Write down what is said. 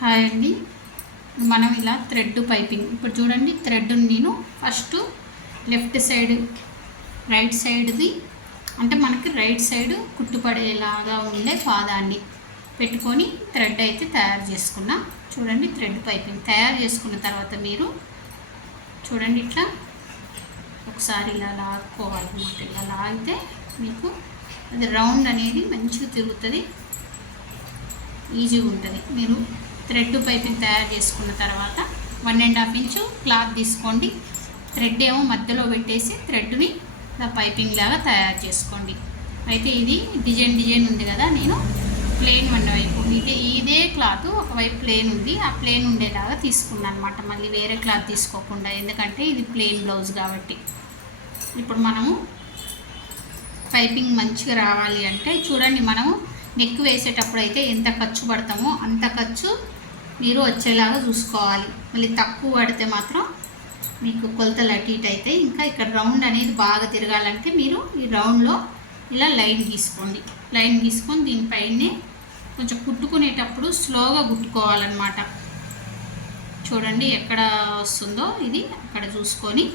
Hi అండి. మనం ఇలా థ్రెడ్ పైపింగ్ ఇప్పుడు చూడండి. థ్రెడ్ నేను ఫస్ట్ లెఫ్ట్ సైడ్ రైట్ సైడ్ది అంటే మనకి రైట్ సైడ్ కుట్టుపడేలాగా ఉండే పాదాన్ని పెట్టుకొని థ్రెడ్ అయితే తయారు చేసుకున్నా. చూడండి, థ్రెడ్ పైపింగ్ తయారు చేసుకున్న తర్వాత మీరు చూడండి ఇట్లా ఒకసారి ఇలా లాక్కోవాలన్నమాట. ఇలా లాగితే మీకు అది రౌండ్ అనేది మంచిగా తిరుగుతుంది, ఈజీగా ఉంటుంది. మీరు థ్రెడ్ పైపింగ్ తయారు చేసుకున్న తర్వాత 1.5 ఇంచు క్లాత్ తీసుకోండి. థ్రెడ్ ఏమో మధ్యలో పెట్టేసి థ్రెడ్ని ఇలా పైపింగ్ లాగా తయారు చేసుకోండి. అయితే ఇది డిజైన్ ఉంది కదా, నేను ప్లెయిన్ వైపు ఇదే క్లాత్ ఒకవైపు ప్లెయిన్ ఉంది, ఆ ప్లెయిన్ ఉండేలాగా తీసుకున్నాను అనమాట. మళ్ళీ వేరే క్లాత్ తీసుకోకుండా, ఎందుకంటే ఇది ప్లెయిన్ బ్లౌజ్ కాబట్టి. ఇప్పుడు మనము పైపింగ్ మంచిగా రావాలి అంటే చూడండి, మనము నెక్ వేసేటప్పుడు అయితే ఎంత ఖర్చు పడతామో అంత ఖర్చు మీరు వచ్చేలాగా చూసుకోవాలి. మళ్ళీ తక్కువ పడితే మాత్రం మీకు కొలతలు అటు ఇటు అయితే. ఇంకా ఇక్కడ రౌండ్ అనేది బాగా తిరగాలంటే మీరు ఈ రౌండ్లో ఇలా లైన్ గీసుకోండి. లైన్ గీసుకొని దీనిపైనే కొంచెం కుట్టుకునేటప్పుడు స్లోగా కుట్టుకోవాలన్నమాట. చూడండి ఎక్కడ వస్తుందో ఇది అక్కడ చూసుకొని